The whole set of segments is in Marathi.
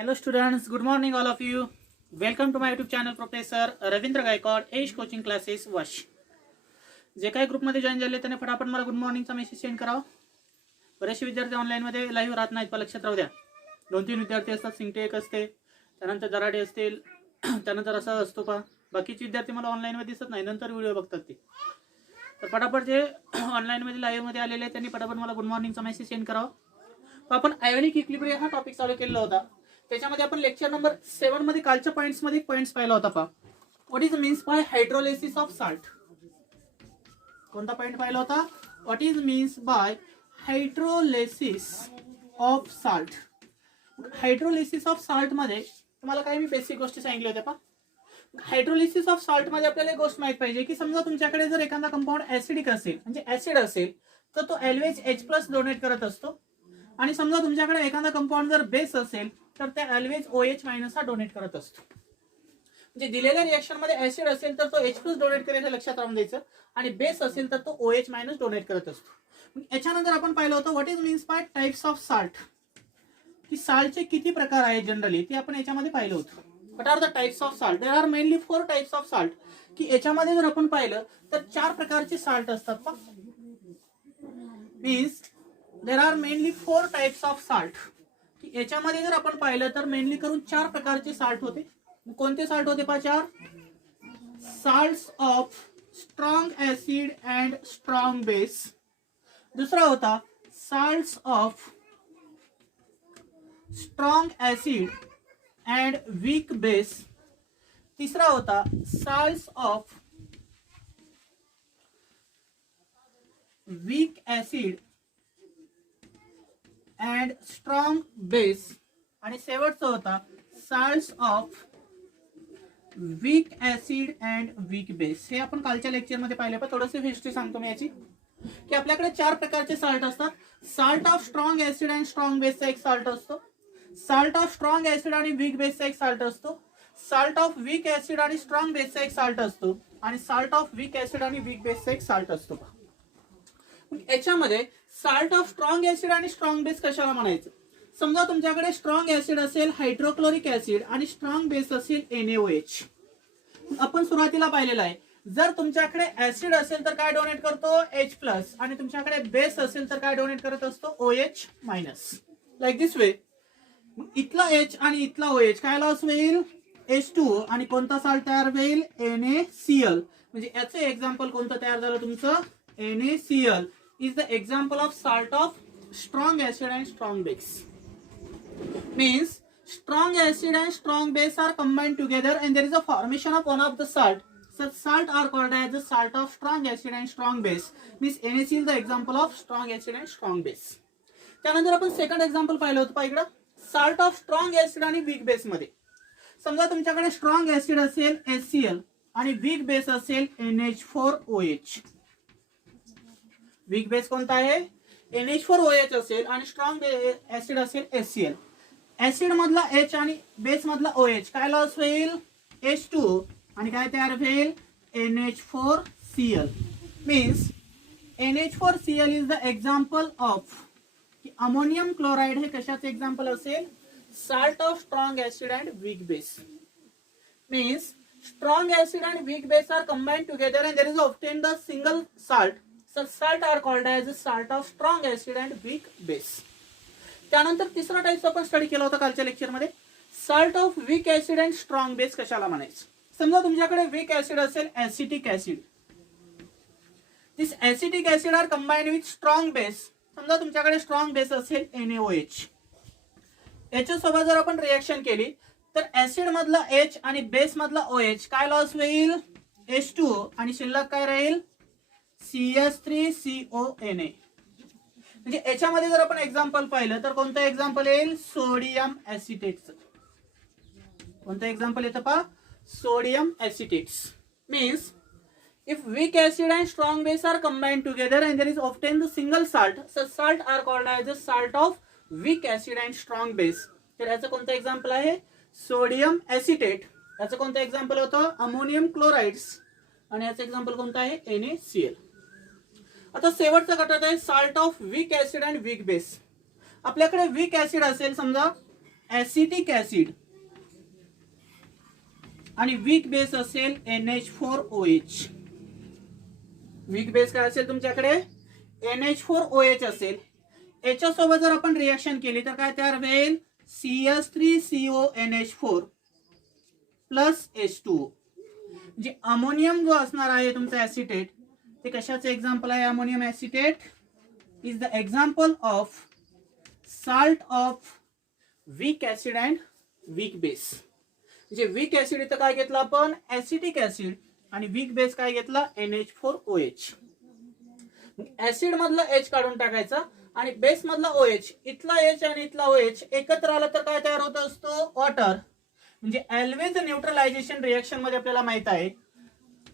Hello students, good morning all of you. Welcome to my YouTube channel Professor Ravindra Gaikwad edge coaching classes वश. जे काही ग्रुपमध्ये जॉईन झाले त्यांनी फटाफट मला गुड मॉर्निंगचा मेसेज सेंड करावा. बरेचसे विद्यार्थी ऑनलाईनमध्ये लाईव्ह राहत नाहीत, पण लक्षात राहू द्या. 2-3 विद्यार्थी असतात, सिंगटे एक असते, त्यानंतर जराडे असतील, त्यानंतर असं असतो पा. बाकीचे विद्यार्थी मला ऑनलाईनमध्ये दिसत नाही, नंतर व्हिडिओ बघतात ते. तर फटाफट जे ऑनलाईनमध्ये लाईव्हमध्ये आलेले आहेत त्यांनी फटाफट मला गुड मॉर्निंगचा मेसेज सेंड करावा. आपण आयोनिक इक्विलिब्रियम हा टॉपिक चालू केलेला होता. त्याच्यामध्ये आपण लेक्चर नंबर 7 मध्ये कालच्या पॉइंट्स मध्ये पॉइंट्स पाहिला होता पा. What is means by hydrolysis of salt. कोणता पॉइंट पाहिला होता? What is means by hydrolysis of salt. Hydrolysis of salt मध्ये तुम्हाला काही मी बेसिक गोष्टी सांगितल्या होत्या पा. हायड्रोलिसिस ऑफ साल्ट मध्ये आपल्याला एक गोष्ट माहित पाहिजे की समजा तुमच्याकडे जर एखादा कंपाऊंड ऍसिडिक असेल म्हणजे ऍसिड असेल तर तो ऑलवेज H+ डोनेट करत असतो. आणि समजा तुमच्याकडे एखादा कंपाऊंड जर बेस असेल तर त्या ऑलवेज OH- हा डोनेट करत असतो. म्हणजे दिलेल्या रिएक्शन मध्ये ऍसिड असेल तर तो H+ डोनेट करेल हे लक्षात राहून द्यायचं, आणि बेस असेल तर तो OH- डोनेट करत असतो. याच्यानंतर आपण पाहिलं होतं what is means by types of salt, की साल्टचे किती प्रकार आहेत जनरली ते आपण याच्यामध्ये पाहिलं होतं. What are the types of salt? There are mainly 4 types of salt. की याच्यामध्ये जर आपण पाहिलं तर 4 प्रकारचे साल्ट असतात. Means there are mainly 4 types of salt. की याच्यामध्ये जर आपण पाहिलं तर मेनली करून 4 प्रकारचे साल्ट होते. कोणते साल्ट होते पा? 4. Salts of strong acid and strong base. दुसरा होता salts of strong acid and weak base. तिसरा होता salts of weak acid and strong base. आणि शेवटचा होता salts of weak acid and weak base. हे आपण कालच्या लेक्चर मध्ये पाहिले. पण थोडंसं हिस्ट्री सांगतो मी याची, की आपल्याकडे 4 प्रकारचे साल्ट असतात. Salt of strong acid and strong बेसचा एक साल्ट असतो. साल्ट ऑफ स्ट्रॉंग ऍसिड आणि वीक बेसचा एक साल्ट असतो. साल्ट ऑफ वीक ऍसिड आणि स्ट्रॉंग बेसचा एक साल्ट असतो. आणि साल्ट ऑफ वीक ऍसिड आणि वीक बेसचा एक साल्ट असतो. याच्यामध्ये साल्ट ऑफ स्ट्रॉंग ऍसिड आणि स्ट्रॉंग बेस कशाला म्हणायचं? समजा तुमच्याकडे स्ट्रॉंग ऍसिड असेल हायड्रोक्लोरिक ऍसिड आणि स्ट्रॉंग बेस असेल NaOH. आपण सुरुवातीला पाहिलेलं आहे, जर तुमच्याकडे ऍसिड असेल तर काय डोनेट करतो? H+. आणि तुमच्याकडे बेस असेल तर काय डोनेट करत असतो? OH-. Like this way. इथला H आणि इथला OH काय लॉस होईल? H2. आणि कोणता साल्ट तयार होईल? NaCl. म्हणजे याचं एक्झाम्पल कोणतं तयार झालं तुमचं? NaCl is the example of salt of strong acid and strong base. Means strong acid and strong base are combined together and there is a formation of one of the salt. Such salt are called as the salt of strong acid and strong base. Means NaCl is the example of strong acid and strong base. त्यानंतर आपण सेकंड एक्झाम्पल पाहिलं होतं इकडं साल्ट ऑफ स्ट्रॉंग ऍसिड आणि वीक बेस मध्ये. समजा तुमच्याकडे स्ट्रॉंग ऍसिड असेल HCl आणि वीक बेस असेल NH4OH. वीक बेस कोणता आहे? NH4OH असेल आणि स्ट्रॉंग ऍसिड असेल HCl. ऍसिड मधला H आणि बेस मधला OH काय लॉस होईल? H2. आणि काय तयार होईल? NH4Cl. Means NH4Cl is the example of ammonium chloride. हे कशाचे एक्झाम्पल असेल? Salt of strong acid and weak base. Means strong acid and weak base are combined together and there is obtained the single salt. Such salt are called as the salt of strong acid and weak base. त्यानंतर तिसरा टाइप आपण स्टडी केला होता कालच्या लेक्चर मध्ये, salt of weak acid and strong base कशाला म्हणायचं? समजा तुमच्याकडे वीक ऍसिड असेल acetic acid. This acetic acid are combined with strong base. समजा तुमच्याकडे स्ट्रॉंग बेस असेल NaOH. याच्या सोबत जर आपण रिएक्शन केली तर ऍसिड मधला H आणि बेस मधला OH काय लॉस होईल? H2. आणि शिल्लक काय राहील? CH3CONA. म्हणजे याच्यामध्ये जर आपण एक्झाम्पल पाहिलं तर कोणतं एक्झाम्पल येईल? सोडियम ऍसिटेटचं. कोणतं एक्झाम्पल येतं पा? Sodium acetates. Means if weak acid and strong base are combined together and there is obtained the single salt, such salt are called as the salt of weak acid and strong base. तर याचं कोणतं एक्झाम्पल आहे? Sodium acetate. याचं कोणतं एक्झाम्पल होतं? Ammonium chlorides. आणि याचं एक्झाम्पल कोणतं आहे? NaCl. आता शेवटचा घटक आहे salt of weak acid and weak base. आपल्याकडे वीक ऍसिड असेल समजा ऍसिटिक ऍसिड आणि वीक बेस असेल NH4OH. वीक बेस काय असेल तुमच्याकडे NH4OH असेल. याच्यासोबत जर आपण रिएक्शन केली तर काय तयार होईल CH3CONH4 प्लस H2O. म्हणजे अमोनियम जो असणार आहे तुमचा ऍसिटेट ते कशाचे एक्झाम्पल आहे. Ammonium acetate is the example of salt of weak acid and weak base. म्हणजे वीक ऍसिड इथं काय घेतलं आपण ऍसिटिक ऍसिड आणि वीक बेस काय घेतला NH4OH. ऍसिड मधला H काढून टाकायचा आणि बेस मधला OH. इथला H आणि इथला OH एकत्र आला तर काय तयार होत असतो वॉटर. म्हणजे ऑलवेज न्यूट्रलायझेशन रिएक्शन मध्ये आपल्याला माहित आहे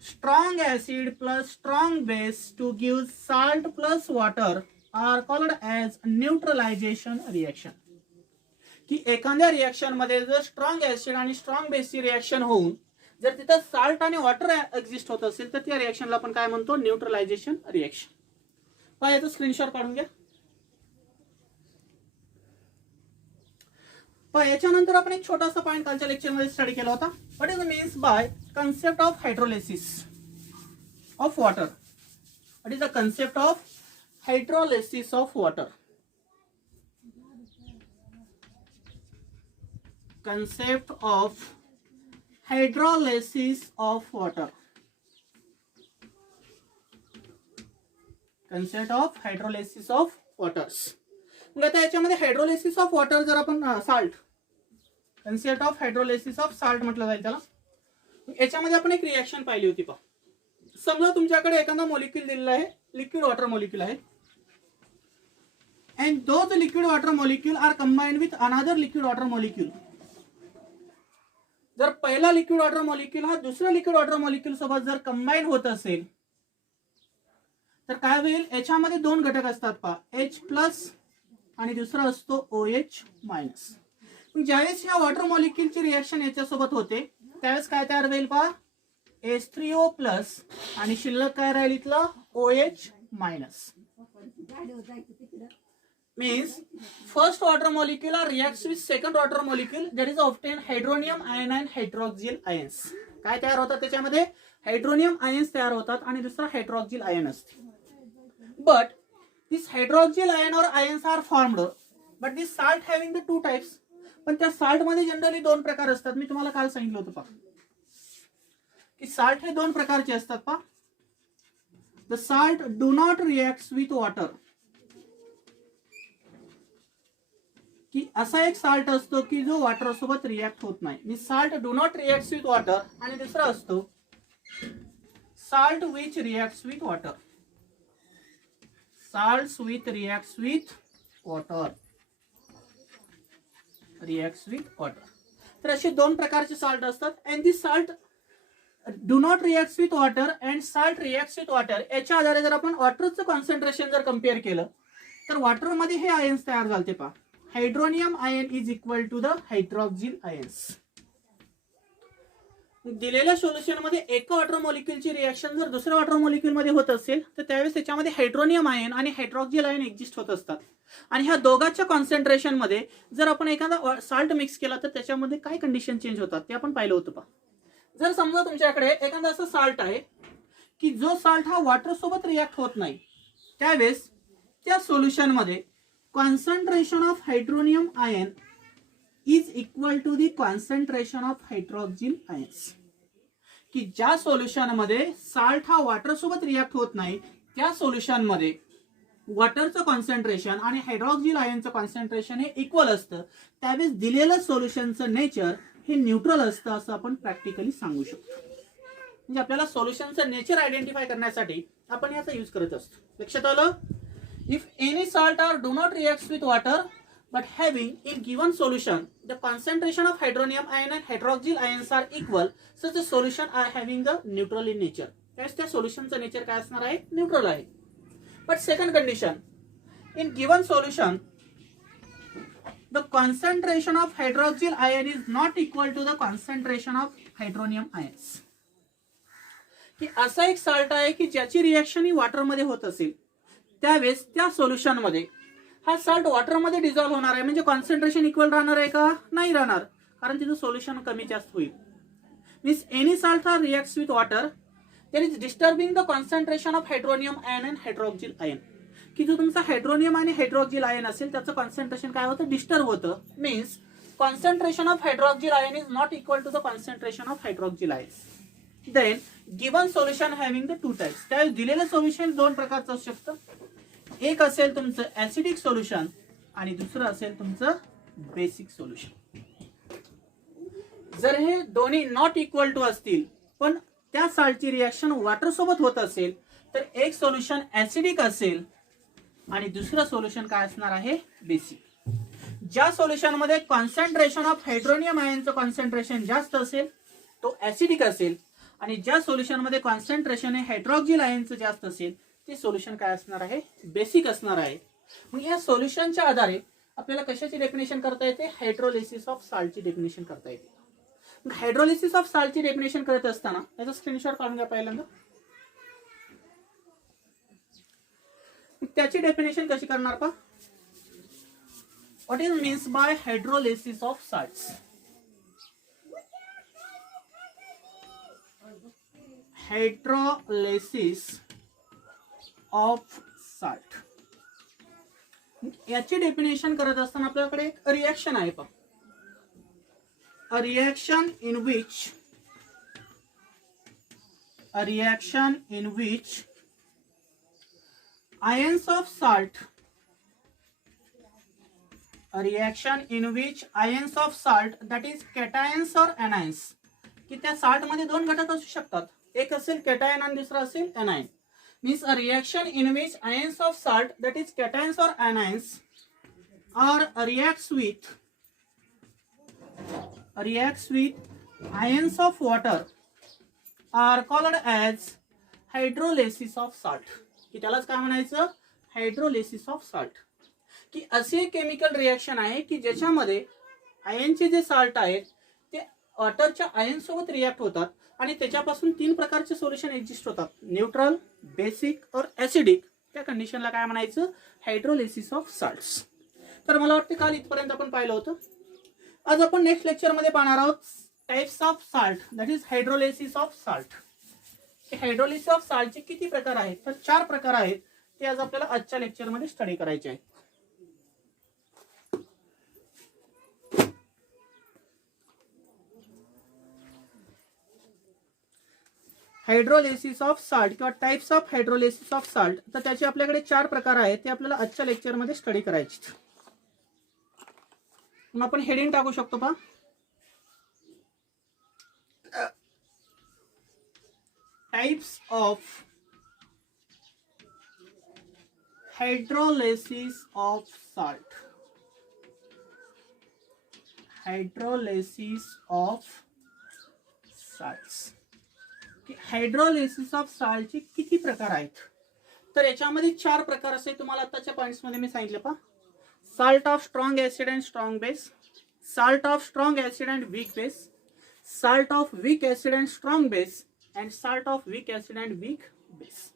strong acid plus strong base to give salt plus water are called as neutralization reaction. की एखाद्या रिएक्शन मध्ये जर स्ट्रॉंग ऍसिड आणि स्ट्रॉंग बेसची रिएक्शन होऊन जर तिथं साल्ट आणि वॉटर एक्झिस्ट होत असेल तर त्या रिएक्शनला आपण काय म्हणतो न्यूट्रलायझेशन रिएक्शन. पहा याचा स्क्रीनशॉट काढून घ्या. याच्यानंतर आपण एक छोटासा पॉइंट कालच्या लेक्चर मध्ये स्टडी केला होता. What is the means by concept of hydrolysis of water. What is the concept of hydrolysis of water. Concept of hydrolysis of water. Concept of hydrolysis of waters. मग आता याच्यामध्ये हायड्रोलिसिस ऑफ वॉटर जर आपण salt concept of hydrolysis of salt म्हटलं जाईल त्याला. याच्यामध्ये आपण एक रिएक्शन पाहिली होती. पहा समजा तुमच्याकडे एखादा मॉलिक्यूल दिलेला आहे लिक्विड वॉटर मॉलिक्यूल आहे and those liquid water molecule are combined with another liquid water molecule. जर पहिला लिक्विड वॉटर मॉलिक्यूल हा दुसऱ्या लिक्विड वॉटर मॉलिक्यूल सोबत जर कंबाईन होत असेल तर काय होईल याच्यामध्ये दोन घटक असतात पहा H प्लस आणि दुसरा असतो OH मायनस. ज्यावेळेस ह्या वॉटर मॉलिक्यूलची रिएक्शन याच्यासोबत होते त्यावेळेस काय तयार होईल पहा H3O प्लस आणि शिल्लक काय राहील इथलं OH minus. Means first water molecule reacts with second water molecule that is obtained hydronium ion and hydroxyl ions. काय तयार होतात त्याच्यामध्ये हायड्रोनियम आयन्स तयार होतात आणि दुसरा हायड्रोक्सिल आयन असते. But this hydroxyl ion or ions are formed but this salt having the two types. पण त्या साल्ट मध्ये जनरली दोन प्रकार असतात. मी तुम्हाला काल सांगितलं होतं पहा की साल्ट हे दोन प्रकारचे असतात. पहा the salt do not react with water. की असा एक साल्ट असतो की जो वॉटर सोबत रिएक्ट होत नाही. मी salt do not react with water आणि दुसरा असतो salt which react with water. Salt with react with water. React with water. तर असे दोन प्रकारचे साल्ट असतात. And this salt do not react with water and salt react with water याच्या आधारे जर आपण वॉटरचं कॉन्सन्ट्रेशन जर कम्पेअर केलं तर वॉटर मध्ये हे आयन्स तयार झालते पहा. Hydronium ion is equal to the hydroxyl ions. दिलेल्या सोल्युशन मध्ये एका वॉटर मॉलिक्यूलची रिएक्शन जर दुसऱ्या वॉटर मॉलिक्यूल मध्ये होत असेल तर त्यावेळेस त्याच्यामध्ये हायड्रोनियम आयन आणि हायड्रोक्सिल आयन एक्झिस्ट होत असतात. आणि ह्या दोघांच्या कॉन्सन्ट्रेशन मध्ये जर आपण एखादा साल्ट मिक्स केला तर त्याच्यामध्ये काय कंडिशन चेंज होतात ते आपण पाहिलं होतं पहा. जर समजा तुमच्याकडे एखादा असं साल्ट आहे की जो साल्ट हा वॉटर सोबत रिएक्ट होत नाही त्यावेळेस त्या सोल्युशन मध्ये concentration of hydronium ion is equal to the concentration of hydroxyl ions. की ज्या सोल्युशन मध्ये साल्ट हा वॉटर सोबत रिएक्ट होत नाही त्या सोल्युशन मध्ये वॉटरचं कॉन्सन्ट्रेशन आणि हायड्रोक्सिल आयनचं कॉन्सन्ट्रेशन हे इक्वल असतं. त्यावेळेस दिलेलं सोल्युशनचं नेचर हे न्यूट्रल असतं असं आपण प्रॅक्टिकली सांगू शकतो. म्हणजे आपल्याला सोल्युशनचं नेचर आयडेंटिफाय करण्यासाठी आपण याचा यूज करत असतो. लक्षात आलं. If any salt or do not reacts with water but having in given solution the concentration of hydronium ion and hydroxyl ions are equal, such the solution are having the neutral in nature. त्यास त्या सोल्युशनचं नेचर काय असणार आहे न्यूट्रल आहे. But second condition, in given solution the concentration of hydroxyl ion is not equal to the concentration of hydronium ions. की असा एक साल्ट आहे की ज्याची रिएक्शन ही वॉटर मध्ये होत असेल त्यावेळेस त्या सोल्युशन मध्ये हा सॉल्ट वॉटरमध्ये डिझॉल्व्ह होणार आहे, म्हणजे कॉन्सन्ट्रेशन इक्वल राहणार आहे का? नाही राहणार, कारण तिचं सोल्युशन कमी जास्त होईल. Means any salt reacts with water there is disturbing the concentration of hydronium ion and hydroxyl ion. की जो तुमचा हायड्रोनियम आणि हायड्रॉक्सिल आयन असेल त्याचं कॉन्सन्ट्रेशन काय होतं? डिस्टर्ब होतं. Means concentration of hydroxyl ion is not equal to the concentration of hydroxyl ions. Then given solution having the two types. त्या दिलेलं सोल्युशन दोन प्रकारचं असू शकतं. एक असेल तुमचं ऍसिडिक सोल्युशन आणि दुसरं असेल तुमचं बेसिक सोल्युशन. जर हे दोन्ही नॉट इक्वल टू असतील पण त्या सॉल्टची रिएक्शन वॉटर सोबत होत असेल तर एक सोल्युशन ऍसिडिक असेल आणि दुसरं सोल्युशन काय असणार आहे? बेसिक. ज्या सोल्युशन मध्ये कॉन्सन्ट्रेशन ऑफ हायड्रोनियम आयनचं कॉन्सन्ट्रेशन जास्त असेल तो ऍसिडिक असेल आणि ज्या सोल्युशन मध्ये कॉन्सन्ट्रेशन हे हायड्रॉक्सिल आयनचं जास्त असेल ते सोल्युशन काय असणार आहे? बेसिक असणार आहे. मग या सोल्युशनच्या आधारे आपल्याला कशाची डेफिनेशन करता येते? हायड्रोलिसिस ऑफ सॉल्टची डेफिनेशन करता येते. मग हायड्रोलिसिस ऑफ सॉल्टची डेफिनेशन करत असताना त्याचा स्क्रीनशॉट काढून घ्या पहिल्यांदा. त्याची डेफिनेशन कशी करणार पहा. What is means by hydrolysis of salts? Hydrolysis of salt. याची डेफिनेशन करत असताना आपल्याकडे एक रिएक्शन आहे पहा. A reaction in which ions of salt that is cations or anions. की त्या सॉल्ट मध्ये दोन घटक असू शकतात, एक असेल कॅटायन आणि दुसरा असेल anion. Means a reaction in which ions of salt that is cations or anions or reacts with ions of water are called as hydrolysis of salt. की त्यालाच काय म्हणायचं? Hydrolysis of salt. की असे केमिकल रिएक्शन आहे की ज्याच्यामध्ये आयनचे जे सॉल्ट आहेत ते वॉटरच्या आयन सोबत रिएक्ट होतात आणि त्याच्यापासून तीन प्रकारचे सोल्युशन एक्झिस्ट होतात, न्यूट्रल, बेसिक और ऍसिडिक. त्या कंडिशनला काय म्हणायचं? Hydrolysis of salts. तर मला वाटतं काल इथपर्यंत आपण पाहिलं होतं. आज आपण नेक्स्ट लेक्चर मध्ये पाहणार आहोत types of salt that is hydrolysis of salt. Hydrolysis of सॉल्टचे किती प्रकार आहेत? तर 4 प्रकार आहेत. ते आज आपल्याला आजच्या लेक्चर मध्ये स्टडी करायचे आहेत. हायड्रोलिसिस ऑफ सॉल्ट किंवा types of hydrolysis of salt. तर त्याचे आपल्याकडे 4 प्रकार आहेत, ते आपल्याला आजच्या लेक्चर मध्ये स्टडी करायचे. मग आपण हेडिंग टाकू शकतो पहा. Types of hydrolysis of salt. Hydrolysis of salts. Hydrolysis of सॉल्टचे किती प्रकार आहेत? तर याच्यामध्ये 4 प्रकार असे तुम्हाला आताच्या पॉइंट्स मध्ये मी सांगितले पहा. Salt of strong acid and strong base, salt of strong acid and weak base, salt of weak acid and strong base and salt of weak acid and weak base.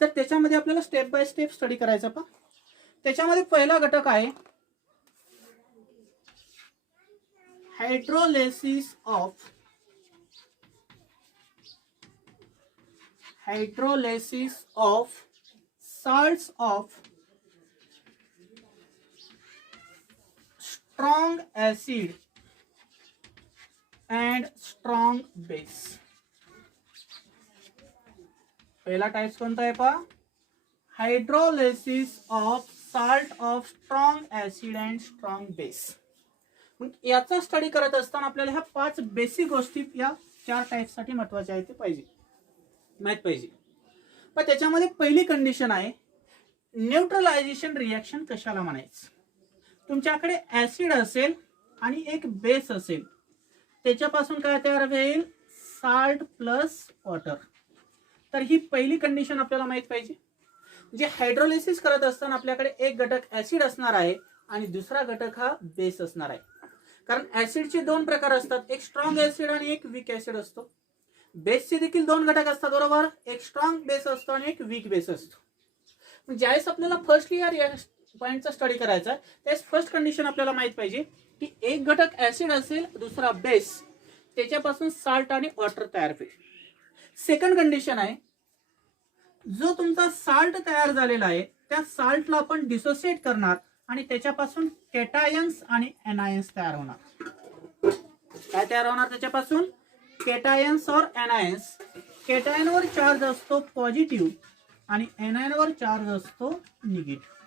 तर त्याच्यामध्ये आपल्याला स्टेप बाय स्टेप स्टडी करायचा पहा. त्याच्यामध्ये पहिला घटक आहे hydrolysis of salts of strong acid and strong base. पहिला टाइप कोणता आहे पहा? Hydrolysis of salt of strong acid and strong base. मग याचा स्टडी करत असताना आपल्याला ह्या 5 बेसिक गोष्टी या 4 टाइप साठी महत्त्वाच्या आहेत, ते पाहिजे माहित पाहिजे. पण त्याच्यामध्ये पहिली कंडिशन आहे न्यूट्रलायझेशन रिएक्शन कशाला म्हणायचं. तुमच्याकडे ऍसिड असेल आणि एक बेस असेल, त्याच्यापासून काय तयार होईल? Salt plus water. तर ही पहिली कंडिशन आपल्याला माहित पाहिजे. जे हायड्रोलिसिस करत असताना आपल्याकडे एक घटक ऍसिड असणार आहे आणि दुसरा घटक हा बेस असणार आहे. कारण ऍसिडचे 2 प्रकार असतात, एक स्ट्रॉंग ऍसिड आणि एक वीक ऍसिड असतो. बेसचे देखील 2 घटक असतात बरोबर, एक स्ट्रॉंग बेस असतो आणि एक वीक बेस असतो. ज्यावेळेस आपल्याला फर्स्टली या पॉईंटचा स्टडी करायचा आहे. त्यास फर्स्ट कंडिशन आपल्याला माहित पाहिजे की एक घटक ऍसिड असेल, दुसरा बेस, त्याच्यापासून साल्ट आणि वॉटर तयार होईल. सेकंड कंडिशन आहे, जो तुमचा साल्ट तयार झालेला आहे त्या साल्टला आपण डिसोसिएट करणार आणि त्याच्यापासून केटायन्स आणि एनायन्स तयार होणार. काय तयार होणार त्याच्यापासून? केटायन्स और एनायन्स. केटायनवर चार्ज असतो पॉझिटिव्ह आणि एनायनवर चार्ज असतो निगेटिव्ह.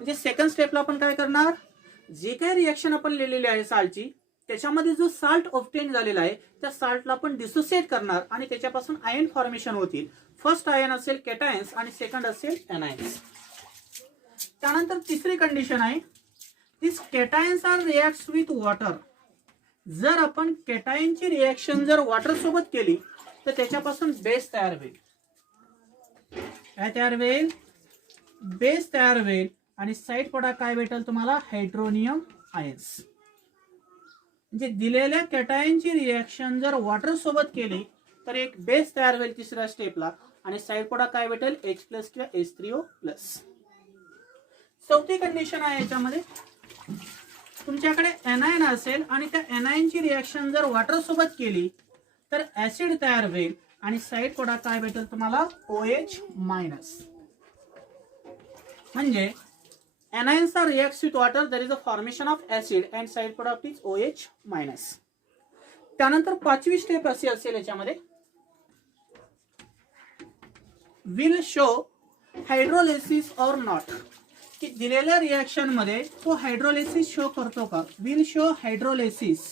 म्हणजे सेकंड स्टेपला आपण काय करणार, जे काही रिएक्शन आपण लिहिलेली आहे साल्टची, त्याच्यामध्ये जो साल्ट ऑब्टेन झालेला आहे त्या साल्टला आपण डिसोसिएट करणार आणि त्याच्यापासून आयन फॉर्मेशन होतील. फर्स्ट आयन असेल केटायन्स आणि सेकंड असेल एनायन्स. त्यानंतर तिसरी कंडिशन आहे, दिस केटायन्स आर रिॲक्ट्स विथ वॉटर. जर आपण केटायनची रिएक्शन जर वॉटर सोबत केली तर त्याच्यापासून बेस तयार होईल. काय तयार होईल? बेस तयार होईल आणि साइड प्रोडक्ट काय भेटेल तुम्हाला? Hydronium ions. म्हणजे दिलेल्या केटायनची रिएक्शन जर वॉटर सोबत केली तर एक बेस तयार होईल तिसऱ्या स्टेपला आणि साइड प्रोडक्ट काय भेटेल? H+ किंवा H3O+. चौथी कंडिशन आहे याच्यामध्ये, तुमच्याकडे एनायन असेल आणि त्या एनायनची रिएक्शन जर वॉटर सोबत केली तर ऍसिड तयार होईल आणि साइड प्रोडक्ट काय भेटेल तुम्हाला? OH-. म्हणजे anions are reacts with water, there is a formation of acid and side product is OH-. त्यानंतर पाचवी स्टेप अशी असेल याच्यामध्ये, विल शो हायड्रोलिसिस और नॉट. की दिलेल्या रिएक्शन मध्ये तो हायड्रोलिसिस शो करतो का? विल शो हायड्रोलिसिस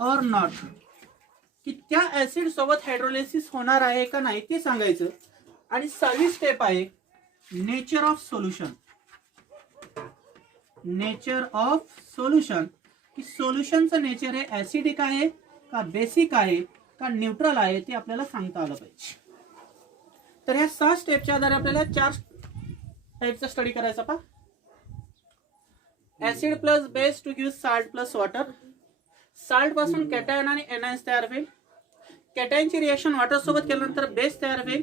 और नॉट. की त्या ऍसिड सोबत हायड्रोलिसिस होणार आहे का नाही ते सांगायचं. आणि सहावी स्टेप आहे nature of solution. Nature of solution की सोल्युशनचं नेचर हे ऍसिडिक आहे का बेसिक आहे का न्यूट्रल आहे ते आपल्याला सांगता आलं पाहिजे. तर ह्या 6 स्टेपच्या आधारे आपल्याला 4 टाइपचा स्टडी करायचा. पहा, acid plus base to give salt plus water. Salt पासून कॅटायन आणि एनायन्स तयार होईल. कॅटायनची रिएक्शन वॉटर सोबत केल्यानंतर बेस तयार होईल.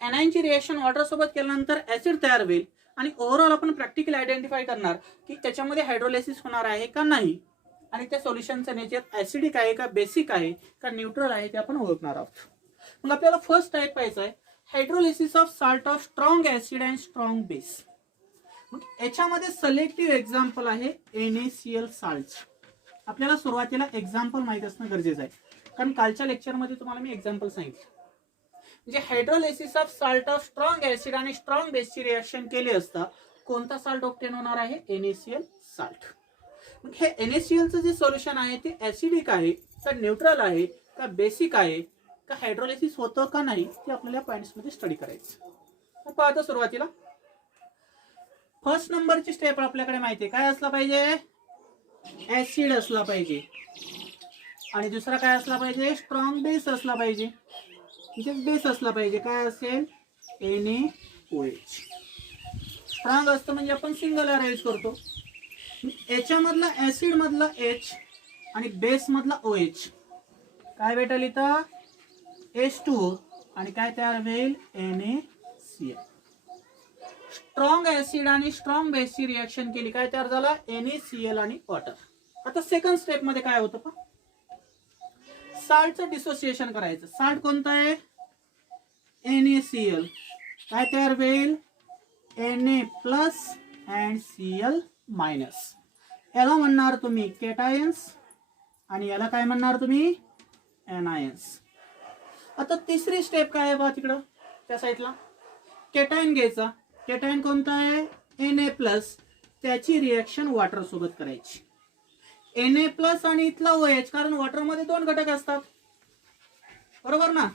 एनायनची रिएक्शन वॉटर सोबत केल्यानंतर ऍसिड तयार होईल. आणि ओव्हरऑल आपण प्रॅक्टिकली आयडेंटिफाय करणार की त्याच्यामध्ये हायड्रोलिसिस होणार आहे का नाही आणि त्या सोल्युशनचं नेचर ऍसिडिक आहे का बेसिक आहे का न्यूट्रल आहे ते आपण ओळखणार आहोत. मग आपल्याला फर्स्ट टाइप पाहायचं आहे hydrolysis of salt of strong acid and strong base. मग याच्यामध्ये सिलेक्टिव्ह एक्झाम्पल आहे NaCl साल्ट. आपल्याला सुरुवातीला एक्झाम्पल माहित असणं गरजेचं आहे कारण कालच्या लेक्चरमध्ये तुम्हाला मी एक्झाम्पल सांगितलं. म्हणजे hydrolysis of salt of strong acid आणि स्ट्रॉंग बेसची रिएक्शन केली असता कोणता साल्ट ऑब्टेन होणार आहे? NaCl salt. मग हे NaClचं जे सोल्युशन आहे ते ऍसिडिक आहे का न्यूट्रल आहे का बेसिक आहे का हायड्रोलिसिस होतं का नाही ते आपल्याला पॉइंट्स मध्ये स्टडी करायचं. मग पाहतो सुरुवातीला फर्स्ट नंबरची स्टेप आपल्याकडे माहिती आहे काय असला पाहिजे? ऍसिड असला पाहिजे आणि दुसरा काय असला पाहिजे? स्ट्रॉंग बेस असला पाहिजे. बेस असला पाहिजे काय असेल? NaOH. स्ट्रॉंग असतं म्हणजे आपण सिंगल अरेंज करतो. याच्यामधला ऍसिड मधला H आणि बेस मधला OH काय भेटेल इथं? H2O आणि काय तयार होईल? NaCl. स्ट्रॉंग ऍसिड आणि स्ट्रॉंग बेसची रिएक्शन केली काय तयार झाला? NaCl आणि वॉटर. आता सेकंड स्टेप मध्ये काय होतं पहा, साल्टचं डिसोसिएशन करायचं. साल्ट कोणतं आहे? NaCl. काय तयार होईल? Na+ and Cl-. याला म्हणणार तुम्ही केटायन्स आणि याला काय म्हणणार तुम्ही? एनायन्स. आता तिसरी स्टेप काय आहे बघा तिकडं त्या साईडला, केटायन घ्यायचा. केटायन कोणता आहे? Na+. त्याची रिएक्शन वॉटर सोबत करायची. Na+ आणि इथला OH, कारण वॉटर मध्ये 2 घटक असतात बरोबर ना.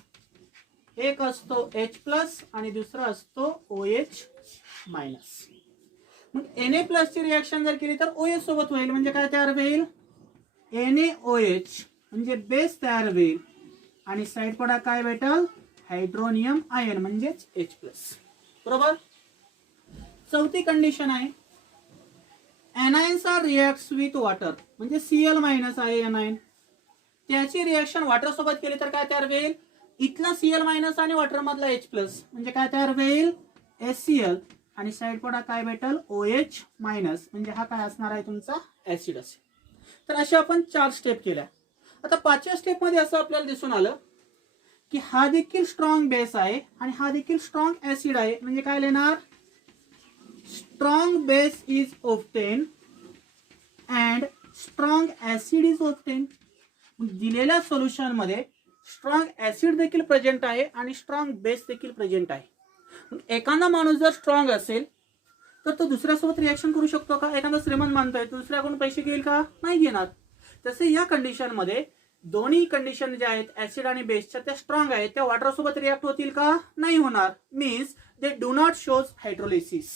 एक असतो H+ आणि दुसरा असतो OH-. मग Na+ ची रिएक्शन जर केली तर OH सोबत होईल म्हणजे काय तयार होईल? NaOH म्हणजे बेस तयार होईल आणि साइड प्रोडक्ट काय भेटेल? हायड्रोनियम आयन म्हणजेच H+. बरोबर. चौथी कंडिशन आहे एनायन्स आर रिएक्ट्स विथ वॉटर. म्हणजे Cl- आहे एनायन, त्याची रिएक्शन वॉटर सोबत केली तर काय तयार होईल? इथला Cl- आणि वॉटर मधला H+ म्हणजे काय तयार होईल? HCl आणि साईड प्रॉडक्ट काय भेटल OH मायनस, म्हणजे हा काय असणार आहे तुमचा ऍसिड असेल. तर अशा आपण 4 स्टेप केल्या. आता 5व्या स्टेप मध्ये असं आपल्याला दिसून आलं की हा देखील स्ट्रॉंग बेस आहे आणि हा देखील स्ट्रॉंग ऍसिड आहे. म्हणजे काय लिहिणार, strong base is obtain and strong acid is obtain. दिलेल्या सोल्युशन मध्ये स्ट्रॉंग ऍसिड देखील प्रेझेंट आहे आणि स्ट्रॉंग बेस देखील प्रेझेंट आहे. एखादा माणूस जर स्ट्रॉंग असेल तर तो दुसऱ्यासोबत रिएक्शन करू शकतो का? एखादा श्रीमंत मानतोय तो दुसऱ्याकडून पैसे घेईल का? नाही घेणार. तसे या कंडिशन मध्ये दोन्ही कंडिशन ज्या आहेत ऍसिड आणि बेसच्या त्या स्ट्रॉंग आहेत, त्या वॉटर सोबत रिएक्ट होतील का? नाही होणार. Means they do not shows hydrolysis.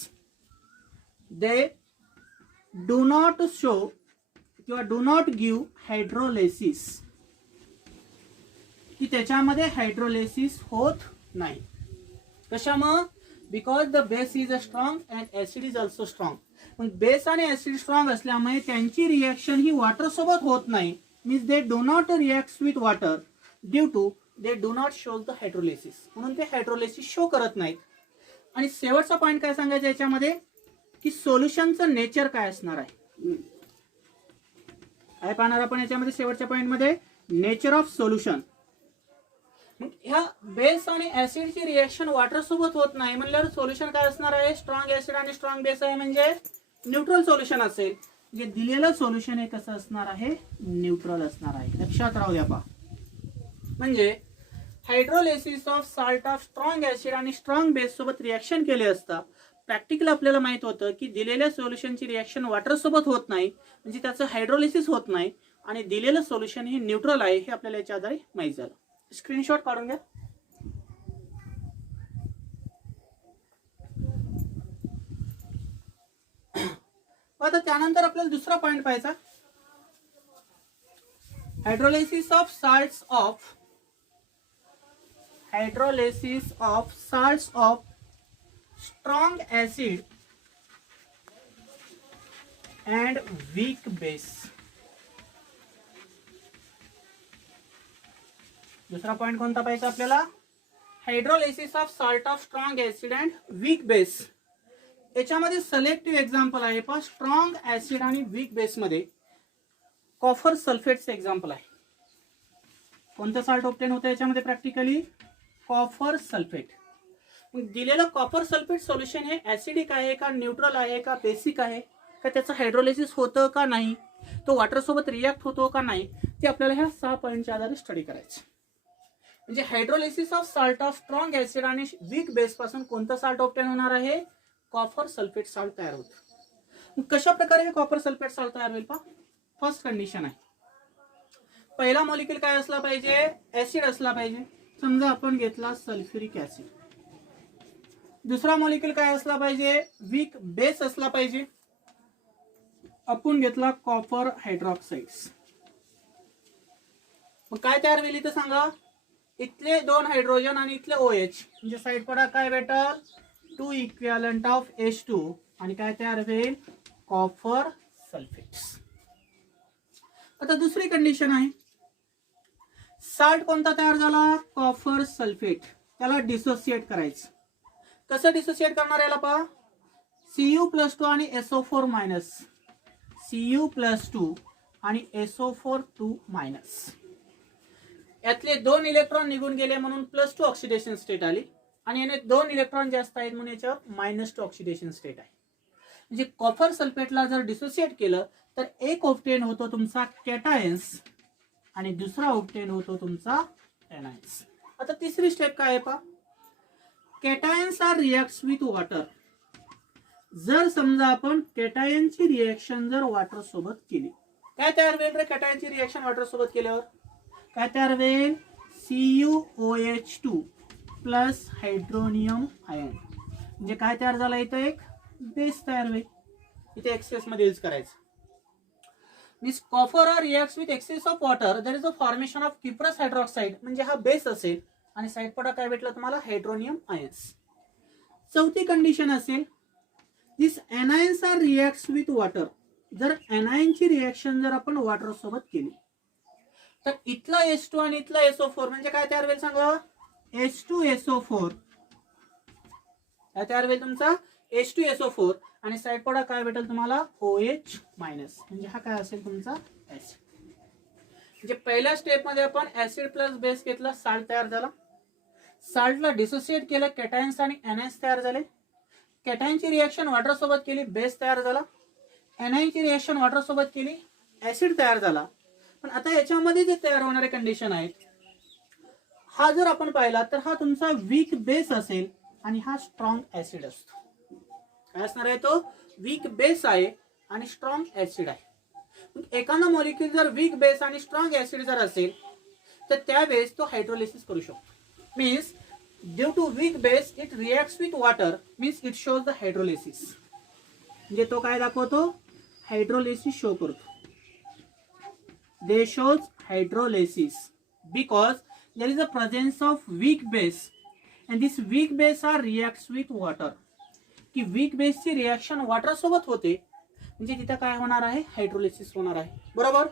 They do not show किंवा डू नॉट गिव्ह हायड्रोलिसिस, की त्याच्यामध्ये हायड्रोलिसिस होत नाही. कशामुळे? Because the base is a strong and acid is also strong. मग बेस आणि ऍसिड स्ट्रॉंग असल्यामुळे त्यांची रिएक्शन ही वॉटर सोबत होत नाही. Means they do not react with water due to they do not show the hydrolysis. म्हणून ते हायड्रोलिसिस शो करत नाहीत. आणि शेवटचा पॉईंट काय सांगायचं याच्यामध्ये, की सोल्युशनचं नेचर काय असणार आहे. काय पाहणार आपण याच्यामध्ये शेवटच्या पॉईंट मध्ये, नेचर ऑफ सोल्युशन. ह्या बेस आणि ऍसिडची रिएक्शन वॉटर सोबत होत नाही म्हणल्यावर सोल्युशन काय असणार आहे, स्ट्रॉंग ऍसिड आणि स्ट्रॉंग बेस आहे म्हणजे न्यूट्रल सोल्युशन असेल. जे दिलेलं सोल्युशन हे कसं असणार आहे, न्यूट्रल असणार आहे. लक्षात राहू द्या पहा. म्हणजे hydrolysis of salt of strong acid आणि स्ट्रॉंग बेस सोबत रिएक्शन केले असता प्रॅक्टिकल आपल्याला माहित होतं की दिलेल्या सोल्युशनची रिएक्शन वॉटर सोबत होत नाही, म्हणजे त्याचं हायड्रोलिसिस होत नाही आणि दिलेलं सोल्युशन हे न्यूट्रल आहे हे आपल्याला याच्या आधारे माहित झालं. स्क्रीनशॉट काढून घ्या. आता त्यानंतर आपल्याला दुसरा पॉइंट पाहायचा, hydrolysis of salts of strong acid and weak base. दुसरा पॉइंट कोणता पाहिजे आपल्याला, hydrolysis of salt of strong acid and weak base. याच्यामध्ये सिलेक्टिव्ह एक्झाम्पल आहे पहा, स्ट्रॉंग ऍसिड आणि वीक बेस मध्ये कॉपर सल्फेटचे एक्झाम्पल आहे. कोणतं साल्ट ऑब्टेन होतं याच्यामध्ये प्रॅक्टिकली, कॉपर सल्फेट. दिलेलं कॉपर सल्फेट सोल्युशन हे ऍसिडिक आहे का, न्यूट्रल आहे का, बेसिक आहे का, त्याचं हायड्रोलिसिस होतं का नाही, तो वॉटर सोबत रिएक्ट होतो का नाही, ते आपल्याला ह्या 6 पॉईंटच्या आधारे स्टडी करायचं. म्हणजे hydrolysis of salt of strong acid आणि वीक बेस पासून कोणतं साल्ट ऑब्टेन होणार आहे, कॉपर सल्फेट साल्ट तयार होतं. कशा प्रकारे हे कॉपर सल्फेट साल्ट तयार होईल पहा. फर्स्ट कंडिशन आहे, पहिला मॉलिक्यूल काय असला पाहिजे, ऍसिड असला पाहिजे. समजा आपण घेतला सल्फ्युरिक ऍसिड. दुसरा मॉलिक्यूल काय असला पाहिजे, वीक बेस असला पाहिजे. आपण घेतला कॉपर हायड्रॉक्साइड्स. मग काय तयार होईल इथे सांगा, इथले 2 हायड्रोजन आणि इथले OH, म्हणजे साइड प्रॉडक्ट काय भेटल, 2 इक्विव्हॅलंट ऑफ H2 आणि काय तयार होईल, कॉपर सल्फेट्स. आता दुसरी कंडिशन आहे, साल्ट कोणता तयार झाला, कॉपर सल्फेट. त्याला डिसोसिएट करायचं. कसं डिसोसिएट करणार याला पहा, Cu+2 आणि SO4 मायनस, Cu+2 आणि SO4 मायनस. यातले 2 इलेक्ट्रॉन निघून गेले म्हणून +2 ऑक्सिडेशन स्टेट आली आणि याने 2 इलेक्ट्रॉन जास्त आहेत म्हणून याच्यावर -2 ऑक्सिडेशन स्टेट आहे. म्हणजे कॉपर सल्फेटला जर डिसोसिएट केलं तर एक ऑब्टेन होतो तुमचा कॅटायन्स आणि दुसरा ऑब्टेन होतो तुमचा एनायन्स. आता तिसरी स्टेप काय आहे पहा, cations are reacts with water. जर समजा आपण कॅटायनची रिएक्शन जर वॉटर सोबत केली, काय तयार होईल रे कॅटायनची रिएक्शन वॉटर सोबत केल्यावर, काय तयार होईल, CuOH2 प्लस हायड्रोनियम आयन. म्हणजे काय तयार झाला, इथं एक बेस तयार होईल. इथे एक्सेस मध्ये यूज करायचं. Means copper reacts with excess of water, there is a formation of cuprous hydroxide, म्हणजे हा बेस असेल आणि साइड प्रोडक्ट काय भेटलं तुम्हाला, हायड्रोनियम आयन्स. चौथी कंडिशन असेल, दिस एनायन्स आर रिएक्ट्स विथ वॉटर. जर एनायनची रिएक्शन जर आपण वॉटर सोबत केली तर इथला H2 आणि इथला SO4 म्हणजे काय तयार होईल सांगा, H2SO4 काय तयार होईल तुमचा H2SO4 आणि साईड प्रोडक्ट काय भेटेल तुम्हाला OH मायनस, म्हणजे हा काय असेल तुमचा ऍसिड. म्हणजे पहिल्या स्टेप मध्ये आपण ऍसिड प्लस बेस घेतला, साल्ट तयार झाला. साल्टला डिसोसिएट केलं, कॅटायन्स आणि एनायन्स तयार झाले. कॅटायनची रिएक्शन वॉटर सोबत केली, बेस तयार झाला. एनायनची रिएक्शन वॉटर सोबत केली, ऍसिड तयार झाला. पण आता याच्यामध्ये जे तयार होणारे कंडिशन आहेत, हा जर आपण पाहिला तर हा तुमचा वीक बेस असेल आणि हा स्ट्रॉंग ऍसिड असतो. काय असणार आहे तो? वीक बेस आहे आणि स्ट्रॉंग ऍसिड आहे. एखादा मॉलिक्यूल जर वीक बेस आणि स्ट्रॉंग ऍसिड जर असेल तर त्यावेळेस तो हायड्रोलिसिस करू शकतो. Means due to weak base it reacts with water, means it shows the hydrolysis. म्हणजे तो काय दाखवतो? हायड्रोलिसिस शो करतो. They shows hydrolysis because there is a presence of weak base and this weak base are reacts with water. की weak base ची रिएक्शन वॉटर सोबत होते, म्हणजे तिथे काय होणार आहे? हायड्रोलिसिस होणार आहे, बरोबर.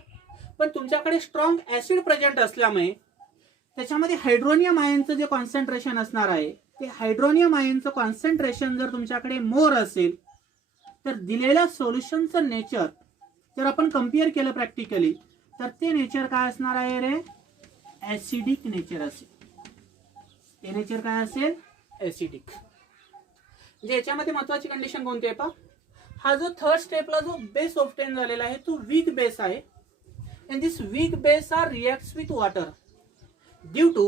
पण तुमच्याकडे स्ट्रॉंग ऍसिड प्रेझेंट असल्यामुळे त्याच्यामध्ये हायड्रोनियम आयनचं जे कॉन्सन्ट्रेशन असणार आहे, ते हायड्रोनियम आयनचं कॉन्सन्ट्रेशन जर तुमच्याकडे मोर असेल तर दिलेल्या सोल्युशनचं नेचर जर आपण कम्पेअर केलं प्रॅक्टिकली तर ते नेचर काय असणार आहे रे? ऍसिडिक नेचर असेल. ते नेचर काय असेल? ऍसिडिक. म्हणजे याच्यामध्ये महत्वाची कंडिशन कोणती आहे पहा, हा जो थर्ड स्टेपला जो बेस ऑब्टेन झालेला आहे तो वीक बेस आहे. and this weak base are reacts with water due to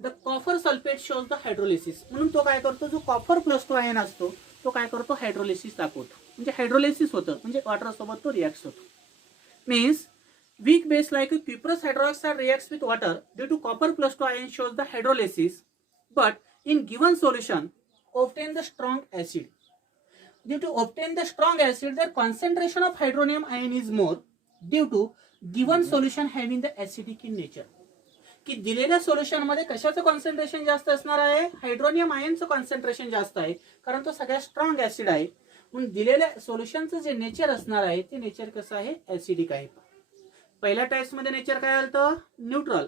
the copper sulfate shows the hydrolysis. म्हणून तो काय करतो? जो कॉपर प्लस 2 आयन असतो तो काय करतो? हायड्रोलिसिस दाखवतो. म्हणजे हायड्रोलिसिस होतं, म्हणजे वॉटर सोबत तो रिएक्ट होतो. Means weak base like cuprous hydroxide reacts with water due to copper plus 2 ion shows the hydrolysis, but in given solution obtain the strong acid. Due to obtain the strong acid, the concentration of hydronium ion is more due to given solution having the acidic in nature. की दिलेल्या सोल्युशन मध्ये कशाचं कॉन्सन्ट्रेशन जास्त असणार आहे? हायड्रोनियम आयनचं कॉन्सन्ट्रेशन जास्त आहे, कारण तो सगळ्यात स्ट्रॉंग ऍसिड आहे. म्हणून दिलेल्या सोल्युशनचं जे नेचर असणार आहे ते नेचर कसं आहे? ऍसिडिक आहे. पहिल्या टाइप्स मध्ये नेचर काय आलं? न्यूट्रल.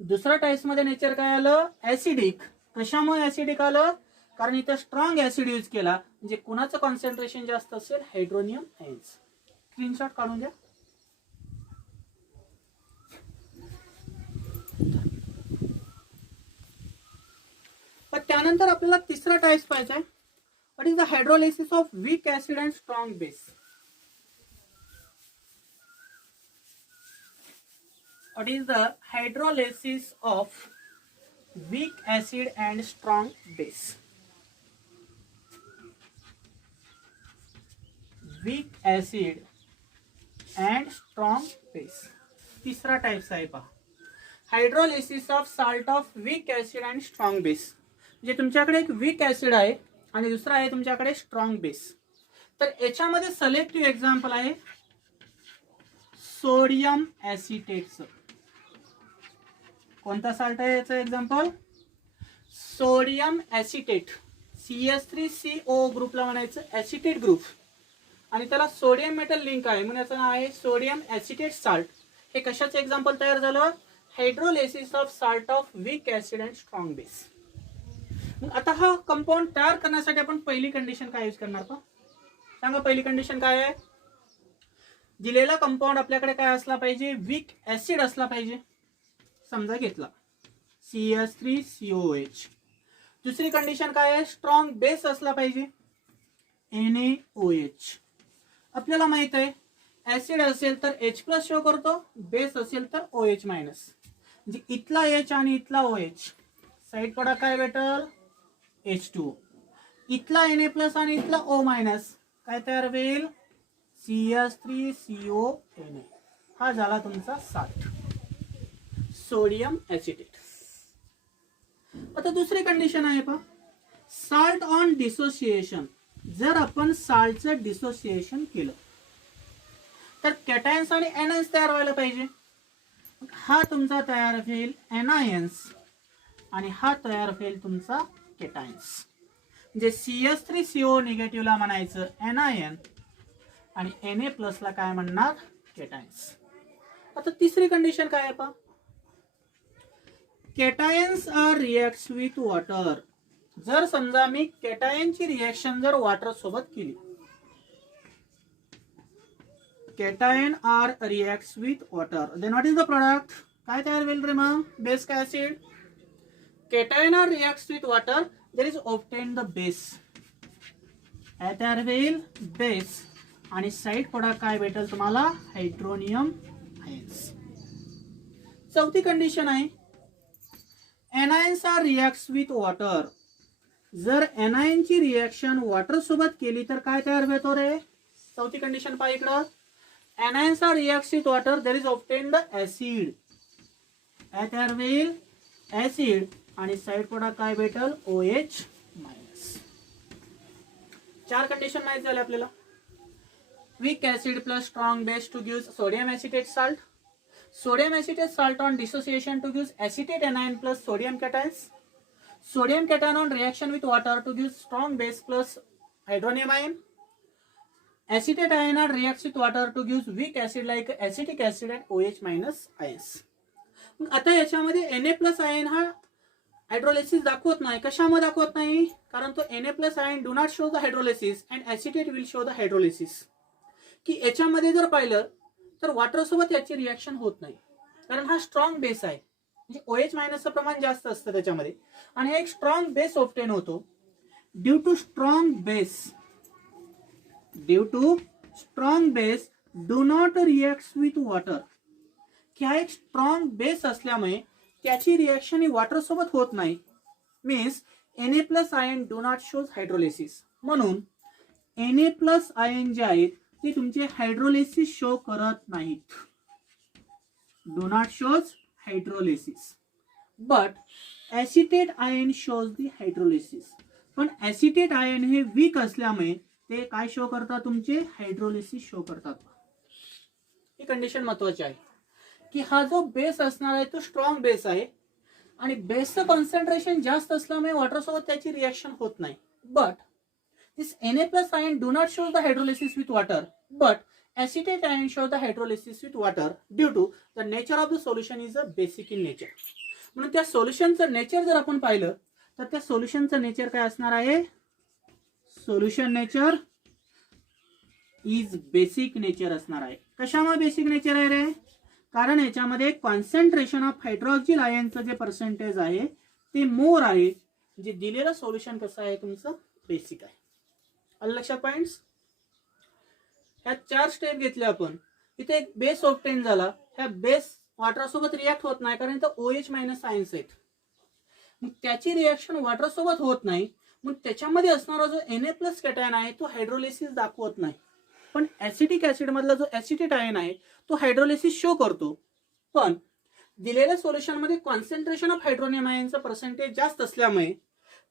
दुसऱ्या टाइप्स मध्ये नेचर काय आलं? ऍसिडिक. कशामुळे ऍसिडिक आलं? कारण इथं स्ट्रॉंग ऍसिड यूज केला, म्हणजे कुणाचं कॉन्सन्ट्रेशन जास्त असेल? Hydronium ions. स्क्रीनशॉट काढून द्या. पण त्यानंतर आपल्याला तिसरा टाइप्स पाहिजे आहे. What is the hydrolysis of weak acid and strong base? What is the hydrolysis of weak acid and strong base? Weak acid and strong base. तिसरा टाइप्स आहे पहा, hydrolysis of salt of weak acid and strong base. म्हणजे तुमच्याकडे एक वीक ऍसिड आहे आणि दुसरा आहे तुमच्याकडे स्ट्रॉंग बेस. तर याच्यामध्ये सिलेक्टिव्ह एक्झाम्पल आहे सोडियम ऍसिटेटचं. कोणता साल्ट आहे याचं एक्झाम्पल? Sodium acetate. CH3CO ग्रुपला म्हणायचं ऍसिटेट ग्रुप, आणि त्याला सोडियम मेटल लिंक आहे म्हणून याचं नाव आहे सोडियम ऍसिटेट साल्ट. हे कशाचं एक्झाम्पल तयार झालं? Hydrolysis of salt of weak acid and strong base. मग आता हा कंपाऊंड तयार करण्यासाठी आपण पहिली कंडिशन काय यूज करणार का? सांगा, पहिली कंडिशन काय आहे? दिलेला कंपाऊंड आपल्याकडे काय असला पाहिजे? वीक ऍसिड असला पाहिजे. समजा घेतला CH3COH. दुसरी कंडिशन काय आहे? स्ट्रॉंग बेस असला पाहिजे NaOH. आपल्याला माहित आहे ऍसिड असेल तर H+ शो करतो, बेस असेल तर OH-. म्हणजे इथला H आणि इथला OH, साईड प्रोडक्ट काय भेटल? H2O. इथला Na+ आणि इथला O-, काय तयार होईल? CH3CONa. हा झाला तुमचा साल्ट, सोडियम ऍसिटेट. आता दुसरी कंडिशन आहे पहा, साल्ट ऑन डिसोसिएशन. जर आपण साल्टचं डिसोसिएशन केलं तर कॅटायन्स आणि एनायन्स तयार व्हायला पाहिजे. हा तुमचा तयार होईल एनायन्स आणि हा तयार होईल तुमचा कॅटायन्स. म्हणजे CH3CO निगेटिव्हला म्हणायचं एनायन आणि Na+ ला काय म्हणणार? कॅटायन्स. आता तिसरी कंडिशन काय आहे पहा, cations are reacts with water. जर समजा मी कॅटायनची रिएक्शन जर वॉटर सोबत केली, cation are reacts with water, then what is the product? काय तयार होईल रे मग? बेस काय acid? Cation are reacts with water, there is obtain the base. काय तयार होईल? बेस. आणि साइड प्रोडक्ट काय भेटेल तुम्हाला? Hydronium ions. चौथी कंडिशन आहे, एनायन्स आर रिएक्ट्स विथ वॉटर. जर एनायनची रिएक्शन वॉटर सोबत केली तर काय तयार होतो रे? चौथी कंडिशन पहा इकडं, anions are reacts with water, there is obtain the acid. काय तयार होईल? ऍसिड. आणि साइड प्रोडक्ट काय भेटेल? OH minus. 4 कंडिशन माहिती झाले आपल्याला. Weak acid plus strong base to give sodium acetate salt. Sodium acetate salt on dissociation to give acetate anion plus sodium cations. Sodium cation on reaction with water to give strong base plus hydronium ion. Acetate ion reacts with water to give weak acid like acetic acid and OH minus ions. आता याच्यामध्ये Na प्लस आयन हा हायड्रोलिसिस दाखवत नाही. कशामध्ये दाखवत नाही? कारण तो Na plus ion do not show the hydrolysis and acetate will show the hydrolysis. की याच्यामध्ये जर पाहिलं तर वॉटर सोबत याची रिएक्शन होत नाही, कारण हा स्ट्रॉंग बेस आहे. म्हणजे OH मायनसचं प्रमाण जास्त असतं त्याच्यामध्ये, आणि एक स्ट्रॉंग बेस ऑब्टेन होतो. Due to strong base do not react with water. की हा एक स्ट्रॉंग बेस असल्यामुळे त्याची रिएक्शन ही वॉटर सोबत होत नाही. Means Na plus ion do not shows hydrolysis. म्हणून Na प्लस आयन जे आहेत ते तुमचे हायड्रोलिसिस शो करत नाहीत. Do not shows hydrolysis. But acetate ion shows the hydrolysis. पण ऍसिटेट आयन हे वीक असल्यामुळे ते काय शो करतात? तुमचे हायड्रोलिसिस शो करतात. ही कंडिशन महत्वाची आहे की हा जो बेस असणार आहे तो स्ट्रॉंग बेस आहे, आणि बेसचं कॉन्सन्ट्रेशन जास्त असल्यामुळे वॉटर सोबत त्याची रिएक्शन होत नाही. But this Na plus ion do not show the hydrolysis with water, but acetate ion show the hydrolysis with water due to the nature of the solution is a basic in nature. म्हणून त्या सोल्युशनचं नेचर जर आपण पाहिलं तर त्या सोल्युशनचं नेचर काय असणार आहे? Solution nature is basic nature असणार आहे. कशामुळे बेसिक नेचर आहे रे? कारण याच्यामध्ये कॉन्सन्ट्रेशन ऑफ हायड्रॉक्सिल आयनचं जे पर्सेंटेज आहे ते मोर आहे. जे दिलेलं सोल्युशन कसं आहे तुमचं? बेसिक आहे. आलं लक्षात पॉइंट्स? ह्या 4 स्टेप घेतल्या आपण. इथे एक बेस ऑब्टेन झाला. ह्या बेस वॉटर सोबत रिएक्ट होत नाही कारण इथं OH मायनस आयन्स आहेत. मग त्याची रिएक्शन वॉटर सोबत होत नाही, मग त्याच्यामध्ये असणारा जो Na प्लस कॅटायन आहे तो हायड्रोलिसिस दाखवत नाही. पण ऍसिटिक ऍसिड मधला जो ऍसिटेट आयन आहे तो हायड्रोलिसिस शो करतो. पण दिलेल्या सोल्युशन मध्ये कॉन्सन्ट्रेशन ऑफ हायड्रोनियम आयनचं पर्सेंटेज जास्त असल्यामुळे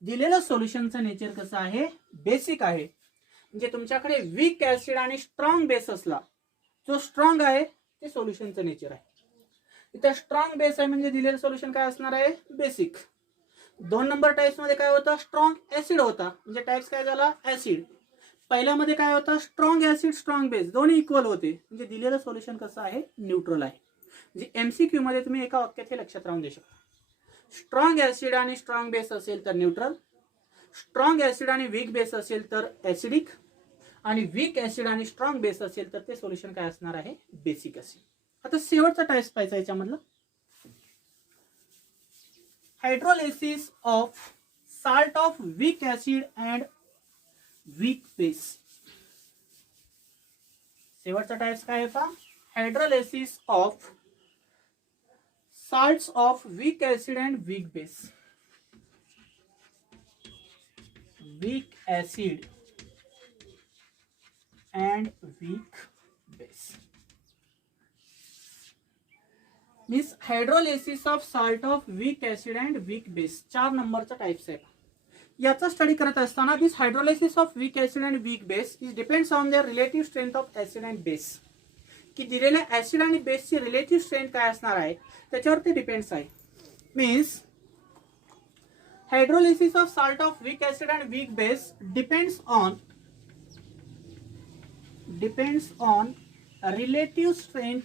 दिलेलं सोल्युशनचं नेचर कसं आहे? बेसिक आहे. म्हणजे तुमच्याकडे वीक ऍसिड आणि स्ट्रॉंग बेस असला, जो स्ट्रॉंग आहे ते सोल्युशनचं नेचर आहे. इथे स्ट्रॉंग बेस आहे म्हणजे दिलेलं सोल्युशन काय असणार आहे? बेसिक. 2 नंबर टाइप्स मध्ये काय होता? स्ट्रॉंग ऍसिड होता. म्हणजे टाइप्स काय झाला? ऍसिड. पहिल्यामध्ये काय होता? स्ट्रॉंग ऍसिड स्ट्रॉंग बेस दोन्ही इक्वल होते. म्हणजे दिलेलं सोल्युशन कसं आहे? न्यूट्रल आहे. म्हणजे MCQ मध्ये तुम्ही एका वाक्यात हे लक्षात राहून देऊ शकता. स्ट्रॉंग ऍसिड आणि स्ट्रॉंग बेस असेल तर न्यूट्रल, स्ट्रॉंग ऍसिड आणि वीक बेस असेल तर ऍसिडिक, आणि वीक ऍसिड आणि स्ट्रॉंग बेस असेल तर ते सोल्युशन काय असणार आहे? बेसिक असेल. आता शेवटचा टाइप पाहायचा याच्यामधलं, hydrolysis of salt of weak acid and weak base. शेवटचा टाइप काय होता? Hydrolysis of salts of weak acid and weak base. Weak acid and weak base means hydrolysis of salt of weak acid and weak base. 4 नंबरचा टाइप्स आहे. याचा स्टडी करत असताना this hydrolysis of weak acid and weak base is depends on their relative strength of acid and base. की दिलेल्या ऍसिड आणि बेसची रिलेटिव्ह स्ट्रेंथ काय असणार आहे त्याच्यावर ते डिपेंड्स आहे. Means hydrolysis of salt of weak acid and weak base depends on relative strength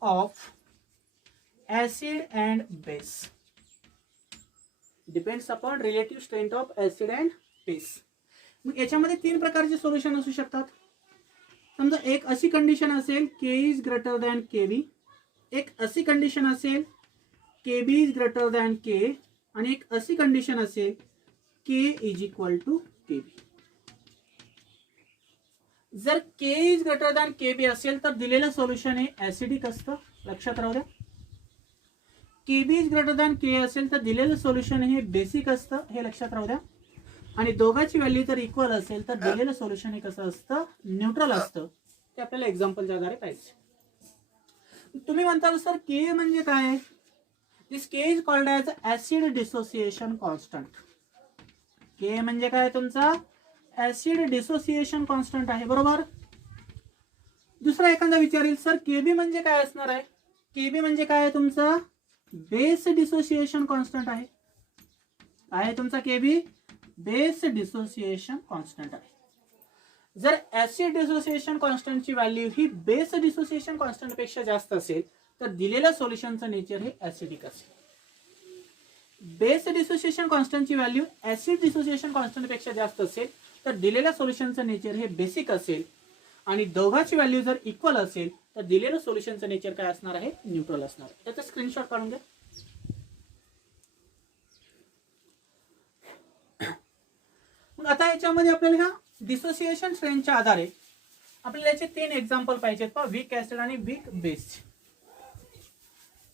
of acid and base. Depends upon relative strength of acid and base. मग याच्यामध्ये तीन प्रकारचे सोल्युशन असू शकतात. समजा एक अशी कंडिशन असेल के इज ग्रेटर दॅन के बी, एक अशी कंडिशन असेल के बी इज ग्रेटर दॅन के, आणि एक अशी कंडिशन असेल के इज इक्वल टू के बी. जर के इज ग्रेटर दॅन के बी असेल तर दिलेलं सोल्युशन हे ऍसिडिक असतं, लक्षात राहू द्या. के बी इज ग्रेटर दॅन के असेल तर दिलेलं सोल्युशन हे बेसिक असतं, हे लक्षात राहू द्या. आणि दोघांची व्हॅल्यू जर इक्वल असेल तर दिलेलं सोल्युशन हे कसं असतं, न्यूट्रल असतं. ते आपल्याला एक्झाम्पलच्या आधारे पाहिजे. तुम्ही म्हणता सर के म्हणजे काय? This K is called as acid dissociation constant. K म्हणजे काय? तुमचा ऍसिड डिसोसिएशन कॉन्स्टंट आहे, बरोबर. दुसरा एखादा विचारेल सर केबी म्हणजे काय असणार आहे? केबी म्हणजे काय? तुमचा बेस डिसोसिएशन कॉन्स्टंट आहे. काय आहे तुमचा केबी? बेस डिसोसिएशन कॉन्स्टंट आहे. जर ऍसिड डिसोसिएशन कॉन्स्टंटची व्हॅल्यू ही बेस डिसोसिएशन कॉन्स्टंट पेक्षा जास्त असेल तर दिलेल्या सोल्युशनचं नेचर हे ऍसिडिक असेल. बेस डिसोसिएशन कॉन्स्टंटची व्हॅल्यू ऍसिड डिसोसिएशन कॉन्स्टंट पेक्षा जास्त असेल तर दिलेल्या सोल्युशनचं नेचर हे बेसिक असेल. आणि दोघांची व्हॅल्यू जर इक्वल असेल तर दिलेलं सोल्युशनचं नेचर काय असणार आहे? न्यूट्रल असणार आहे. त्याचा स्क्रीनशॉट काढून घ्या. मग आता याच्यामध्ये आपल्याला ह्या डिसोसिएशन स्ट्रेंथच्या आधारे आपल्याला याचे तीन एक्झाम्पल पाहिजेत पहा, वीक ऍसिड आणि वीक बेस.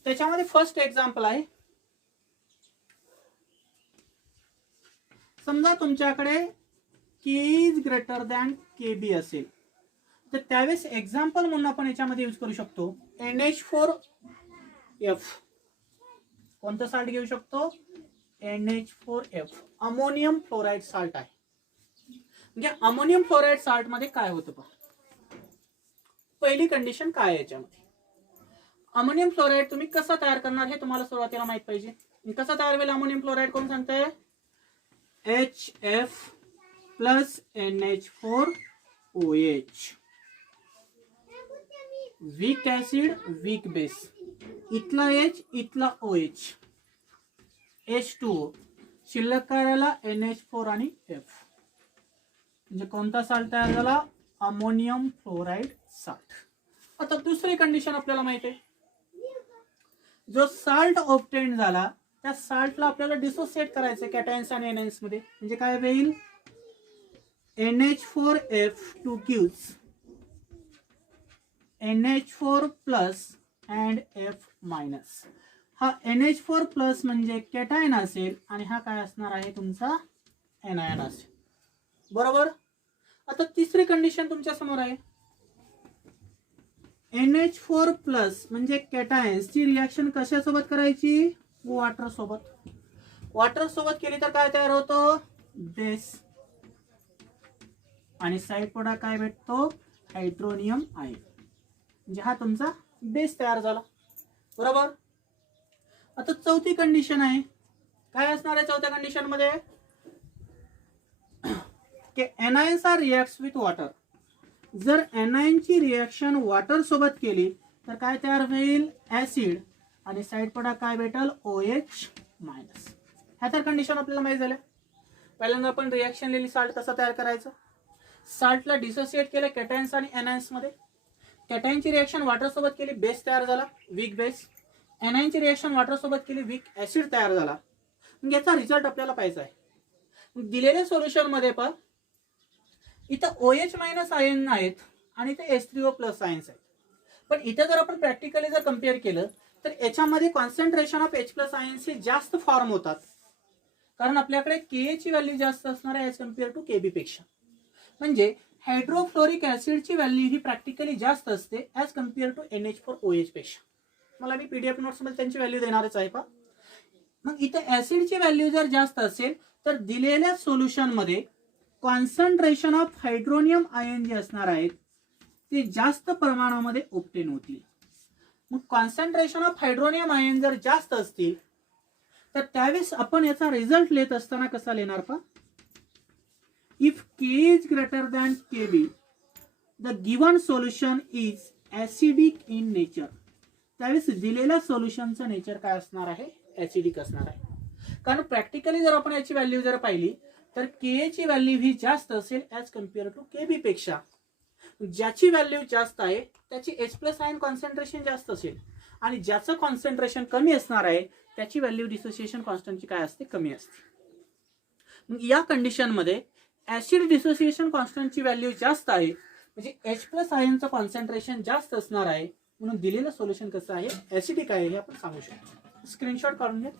त्याच्यामध्ये फर्स्ट एक्झाम्पल आहे, समजा तुमच्याकडे के इज ग्रेटर दॅन के बी असेल तर त्यावेळेस एक्झाम्पल म्हणून आपण याच्यामध्ये यूज करू शकतो NH4F. कोणतं साल्ट घेऊ शकतो? NH4F, अमोनियम फ्लोराईड साल्ट आहे. म्हणजे अमोनियम फ्लोराईड साल्ट मध्ये काय होतं पहा. पहिली कंडिशन काय आहे याच्यामध्ये? अमोनियम फ्लोराईड तुम्ही कसा तयार करणार हे तुम्हाला सुरुवातीला माहित पाहिजे. कसा तयार होईल अमोनियम फ्लोराईड? कोण सांगताय? HF plus NH4OH. Weak acid weak base, इथला H इथला OH, H2O, शिल्लक काय राहिला? NH4 आणि F. म्हणजे कोणता साल्ट तयार झाला? Ammonium fluoride salt. आता दुसरी कंडिशन आपल्याला माहिती आहे, जो साल्ट ऑब्टेन झाला त्या साल्टला आपल्याला डिसोसिएट करायचं कॅटायन्स आणि एनायन्स मध्ये. म्हणजे काय होईल? NH4F2 gives NH4 plus and F minus. हा NH4 प्लस म्हणजे कॅटायन असेल आणि हा काय असणार आहे? तुमचा एनायन असेल, बरोबर. आता तिसरी कंडिशन तुमच्या समोर आहे, NH4 प्लस म्हणजे कॅटायन्स ची रिएक्शन कशासोबत करायची? वॉटर सोबत. वॉटर सोबत केली तर काय तयार होतो? बेस. आणि साइड प्रोडक्ट काय भेटतो? Hydronium ion. म्हणजे हा तुमचा बेस तयार झाला, बरोबर. आता चौथी कंडिशन आहे, काय असणार आहे चौथ्या कंडिशन मध्ये? की एनायन्स आर रिएक्ट्स विथ वॉटर. जर एनायन ची रिएक्शन वॉटर सोबत केली तर काय तयार होईल? ऍसिड. आणि साइड प्रोडक्ट काय भेटेल? OH minus. ह्या तर कंडिशन आपल्याला माहिती झाल्या. पहिल्यांदा आपण रिएक्शन लिहिली साल्ट कसं तयार करायचं. साल्टला डिसोसिएट केलं कॅटायन्स आणि एनायन्स मध्ये. कॅटायनची रिएक्शन वॉटर सोबत केली, बेस तयार झाला, वीक बेस. एनायनची रिएक्शन वॉटर सोबत केली, वीक ऍसिड तयार झाला. मग याचा रिझल्ट आपल्याला पाहिजे आहे. दिलेल्या सोल्युशन मध्ये पण इथं OH मायनस आयन आहेत आणि इथे H3O प्लस आयन्स आहेत. पण इथे जर आपण प्रॅक्टिकली जर कम्पेअर केलं तर याच्यामध्ये concentration of H plus ions हे जास्त फॉर्म होतात, कारण आपल्याकडे Ka ची व्हॅल्यू जास्त असणार आहे ऍज कम्पेअर टू Kb पेक्षा. म्हणजे हायड्रोफ्लोरिक ऍसिडची व्हॅल्यू ही प्रॅक्टिकली जास्त असते ऍज कम्पेअर टू NH4OH पेक्षा. मला मी PDF नोट्स मध्ये त्यांची व्हॅल्यू देणारच आहे पा. मग इथे ऍसिडची व्हॅल्यू जर जास्त असेल तर दिलेल्या सोल्युशन मध्ये कॉन्सन्ट्रेशन ऑफ हायड्रोनियम आयन जे असणार आहेत ते जास्त प्रमाणामध्ये ऑब्टेन होतील. मग कॉन्सन्ट्रेशन ऑफ हायड्रोनियम आयन जर जास्त असतील तर त्यावेळेस आपण याचा रिझल्ट लिहित असताना कसा लिहिणार पा? If K is greater than Kb, the given solution is acidic in nature. त्यावेळेस दिलेल्या सोल्युशनचं नेचर काय असणार आहे, ऍसिडिक असणार आहे. कारण प्रॅक्टिकली जर आपण याची व्हॅल्यू जर पाहिली तर के ची व्हॅल्यू ही जास्त असेल ॲज कम्पेअर टू के बी पेक्षा. ज्याची व्हॅल्यू जास्त आहे त्याची H+ आयन कॉन्सन्ट्रेशन जास्त असेल आणि ज्याचं कॉन्सन्ट्रेशन कमी असणार आहे त्याची व्हॅल्यू डिसोसिएशन कॉन्स्टंटची काय असते, कमी असते. मग या कंडिशनमध्ये ऍसिड डिसोसिएशन कॉन्स्टंटची व्हॅल्यू जास्त आहे म्हणजे H+ आयनचं कॉन्सन्ट्रेशन जास्त असणार आहे, म्हणून दिलेलं सोल्युशन कसं आहे, ऍसिडिक आहे हे आपण सांगू शकतो. स्क्रीनशॉट काढून घ्या.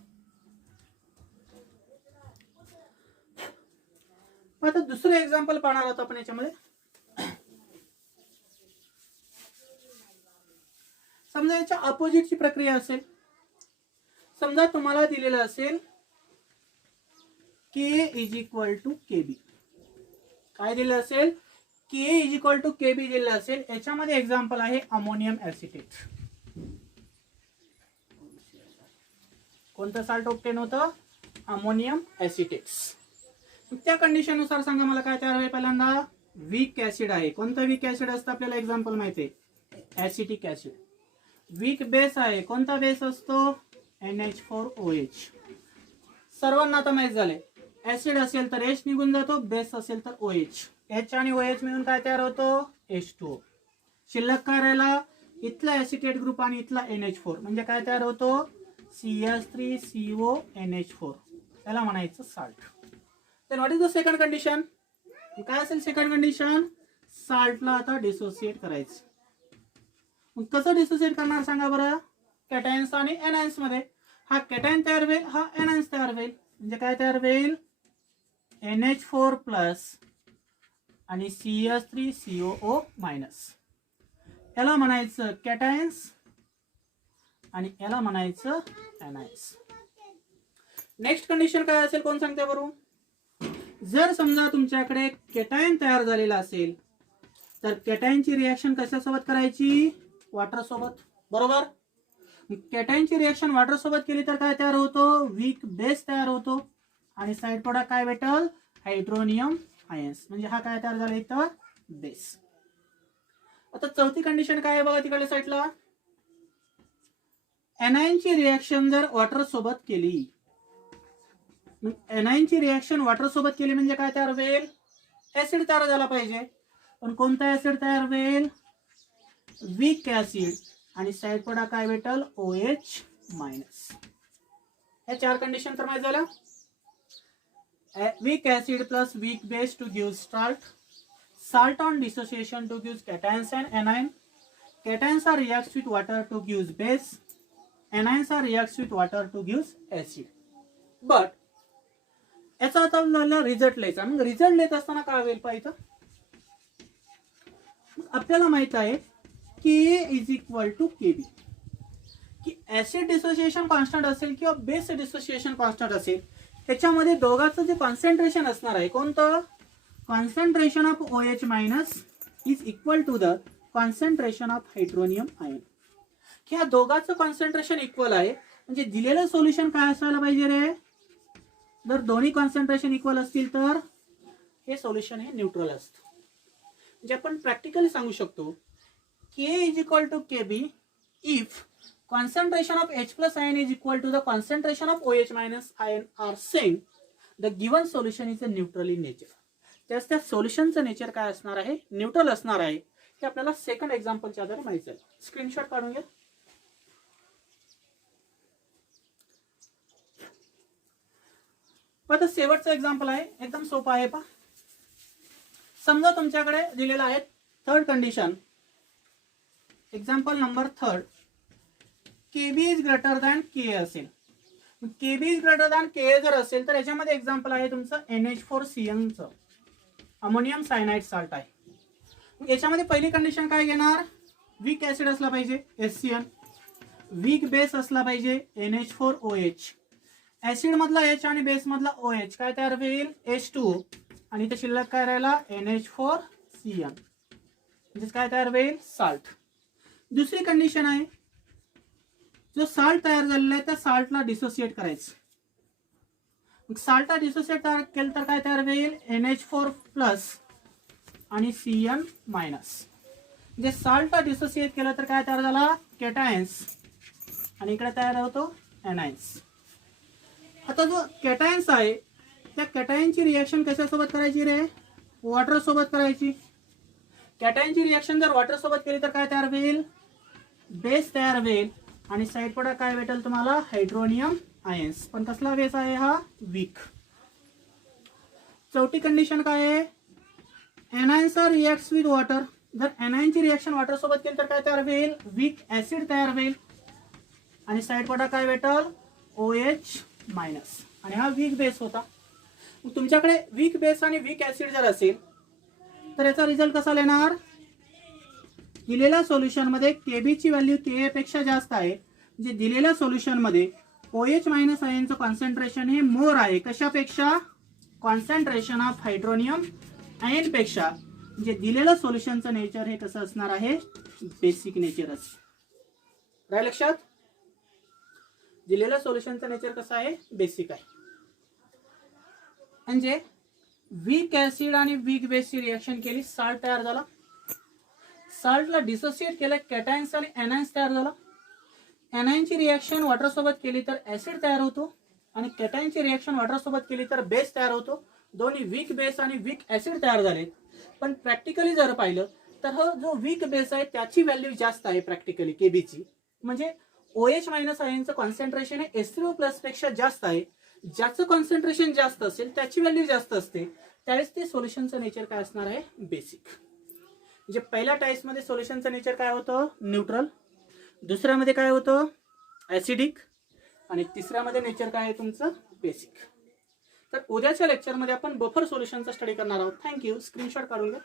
आता दुसरं एक्झाम्पल पाहणार आहोत आपण याच्यामध्ये. समजा याच्या अपोजिटची प्रक्रिया असेल. समजा तुम्हाला दिलेलं असेल K = KB. काय दिलं असेल, K = KB दिलं असेल. याच्यामध्ये एक्झाम्पल आहे अमोनियम ऍसिटेट. कोणतं साल्ट ऑब्टेन होतं, अमोनियम ऍसिटेट्स. त्या कंडिशननुसार सांगा मला काय तयार होईल. पहिल्यांदा वीक ऍसिड आहे. कोणतं वीक ऍसिड असतं आपल्याला एक्झाम्पल माहिती आहे, ऍसिटिक ऍसिड. वीक बेस आहे. कोणता बेस असतो, NH4OH. सर्वांना आता माहित झाले, ऍसिड असेल तर H निघून जातो, बेस असेल तर OH. H आणि OH मिळून काय तयार होतो, H2O. शिल्लक काय राहिला, इथला ऍसिटेट ग्रुप आणि इथला NH4 म्हणजे काय तयार होतो, CH3CONH4. त्याला म्हणायचं साल्ट. तर what is the second condition, काय असेल सेकंड कंडिशन, साल्टला आता डिसोसिएट करायचं. मग कसं डिसोसिएट करणार सांगा बरं, कॅटायन्स आणि एनायन्स मध्ये. हा कॅटायन तयार होईल, हा एनायन्स तयार होईल. म्हणजे काय तयार होईल, NH4+ आणि CH3COO-. याला म्हणायचं कॅटायन्स आणि याला म्हणायचं एनायन्स. नेक्स्ट कंडिशन काय असेल कोण सांगते बरोबर. जर समजा तुमच्याकडे कॅटायन तयार झालेला असेल तर कॅटायनची रिएक्शन कशासोबत करायची, वॉटर सोबत. बरोबर. कॅटायनची रिएक्शन वॉटर सोबत केली तर काय तयार होतो, वीक बेस तयार होतो आणि साइड प्रोडक्ट काय भेटल, हायड्रोनियम आयन्स. म्हणजे हा काय तयार झाला इथं, बेस. आता चौथी कंडिशन काय आहे बघा तिकडल्या साईडला, एनायनची रिएक्शन जर वॉटर सोबत केली. एनायनची रिएक्शन वॉटर सोबत केली म्हणजे काय तयार होईल, ऍसिड तयार झाला पाहिजे. पण कोणता ऍसिड तयार होईल, वीक ऍसिड आणि साइड प्रोडक्ट काय भेटल, OH-. या चार कंडिशन तर माहित झालं. Weak acid plus weak base to give salt. Salt on dissociation to gives cations and anion. Cations are reacts with water to gives base. Anions are reacts with water to gives acid. But याचा आता आपल्याला रिझल्ट लिहायचा. मग रिझल्ट लिहित असताना काय होईल पाहिजे, आपल्याला माहित आहे K = KB. की ऍसिड डिसोसिएशन कॉन्स्टंट असेल किंवा बेस डिसोसिएशन कॉन्स्टंट असेल, त्याच्यामध्ये दोघांचं जे कॉन्सन्ट्रेशन असणार आहे कोणतं, concentration of OH- is equal to the concentration of hydronium ion. ह्या दोघांचं कॉन्सन्ट्रेशन इक्वल आहे म्हणजे दिलेलं सोल्युशन काय असायला पाहिजे रे, जर दोन्ही कॉन्सन्ट्रेशन इक्वल असतील तर हे सोल्युशन हे न्यूट्रल असतं. म्हणजे आपण प्रॅक्टिकली सांगू शकतो K = KB if concentration of H+ ion is equal to the concentration of OH- ion are same, the given solution is a neutral in nature. त्या सोल्युशनचं नेचर काय असणार आहे, न्यूट्रल असणार आहे. हे आपल्याला सेकंड एक्झाम्पलच्या आधारे माहिती आहे. स्क्रीनशॉट काढून घ्या. आता शेवटचं एक्झाम्पल आहे, एकदम सोपं आहे पहा. समजा तुमच्याकडे दिलेलं आहे third condition, example number third, KB is greater than Ka असेल. KB is greater than Ka जर असेल तर याच्यामध्ये एक्झाम्पल आहे तुमचं NH4CN चं, अमोनियम सायनाइड साल्ट आहे. याच्यामध्ये पहिली कंडिशन काय घेणार, वीक ऍसिड असला पाहिजे HCN, वीक बेस असला पाहिजे NH4OH. ऍसिड मधला H आणि बेस मधला OH काय तयार होईल, H2O आणि इथे शिल्लक काय राहिला, NH4CN. म्हणजे काय तयार होईल, साल्ट. दुसरी कंडिशन आहे, जो साल्ट तयार झालेला आहे त्या साल्टला डिसोसिएट करायचं. साल्ट डिसोसिएट केलं तर काय तयार होईल, NH4+ आणि CN-. म्हणजे साल्ट डिसोसिएट केलं तर काय तयार झाला, कॅटायन्स आणि इकडे तयार होतो एनायन्स. आता जो कॅटायन्स आहे त्या कॅटायनची रिएक्शन कशासोबत करायची रे? वॉटर सोबत करायची. कॅटायनची रिएक्शन जर वॉटर सोबत केली तर काय तयार होईल? बेस तयार होईल. आणि साईड प्रोडक्ट काय भेटेल तुम्हाला? Hydronium ions. पण कसला बेस आहे हा? वीक. चौथी कंडिशन काय आहे? एनायन्स रिएक्ट्स विथ वॉटर. जर एनायनची रिएक्शन वॉटर सोबत केली तर काय तयार होईल? वीक ऍसिड तयार होईल. आणि साईड प्रोडक्ट काय भेटल? OH minus. आणि हा वीक बेस होता. तुमच्याकडे वीक बेस आणि वीक ऍसिड जर असेल तर याचा रिझल्ट कसा येणार? दिलेल्या सोल्युशन मध्ये Kb ची व्हॅल्यू Ka पेक्षा जास्त आहे. जे दिलेल्या सोल्युशन मध्ये OH मायनस आयनचं कॉन्सन्ट्रेशन हे मोर आहे. कशापेक्षा? कॉन्सन्ट्रेशन ऑफ हायड्रोनियम आयन पेक्षा. जे दिलेलं सोल्युशनचं नेचर हे कसं असणार आहे? बेसिक नेचर असणार. राय लक्षात? दिलेलं सोल्युशनचं नेचर कसं आहे? बेसिक आहे. म्हणजे वीक ऍसिड आणि वीक बेसची रिएक्शन केली, साल्ट तयार झाला. साल्टला डिसोसिएट केलं, कॅटायन्स आणि एनायन्स तयार झाला. एनायनची रिएक्शन वॉटर सोबत केली तर ऍसिड तयार होतो आणि कॅटायनची रिएक्शन वॉटर सोबत केली तर बेस तयार होतो. दोन्ही वीक बेस आणि वीक ऍसिड तयार झाले. पण प्रॅक्टिकली जर पाहिलं तर हा जो वीक बेस आहे त्याची व्हॅल्यू जास्त आहे प्रॅक्टिकली केबीची. म्हणजे OH मायनस आयनचं कॉन्सन्ट्रेशन हे H3O+ पेक्षा जास्त आहे. ज्याचं कॉन्सन्ट्रेशन जास्त असेल त्याची व्हॅल्यू जास्त असते. त्यावेळेस ते सोल्युशनचं नेचर काय असणार आहे? बेसिक. म्हणजे पहिल्या टाईप्समध्ये सोल्युशनचं नेचर काय होतं? न्यूट्रल. दुसऱ्यामध्ये काय होतं? ऍसिडिक. आणि तिसऱ्यामध्ये नेचर काय आहे तुमचं? बेसिक. तर उद्याच्या लेक्चरमध्ये आपण बफर सोल्युशनचा स्टडी करणार आहोत. थँक्यू. स्क्रीनशॉट काढून घ्या.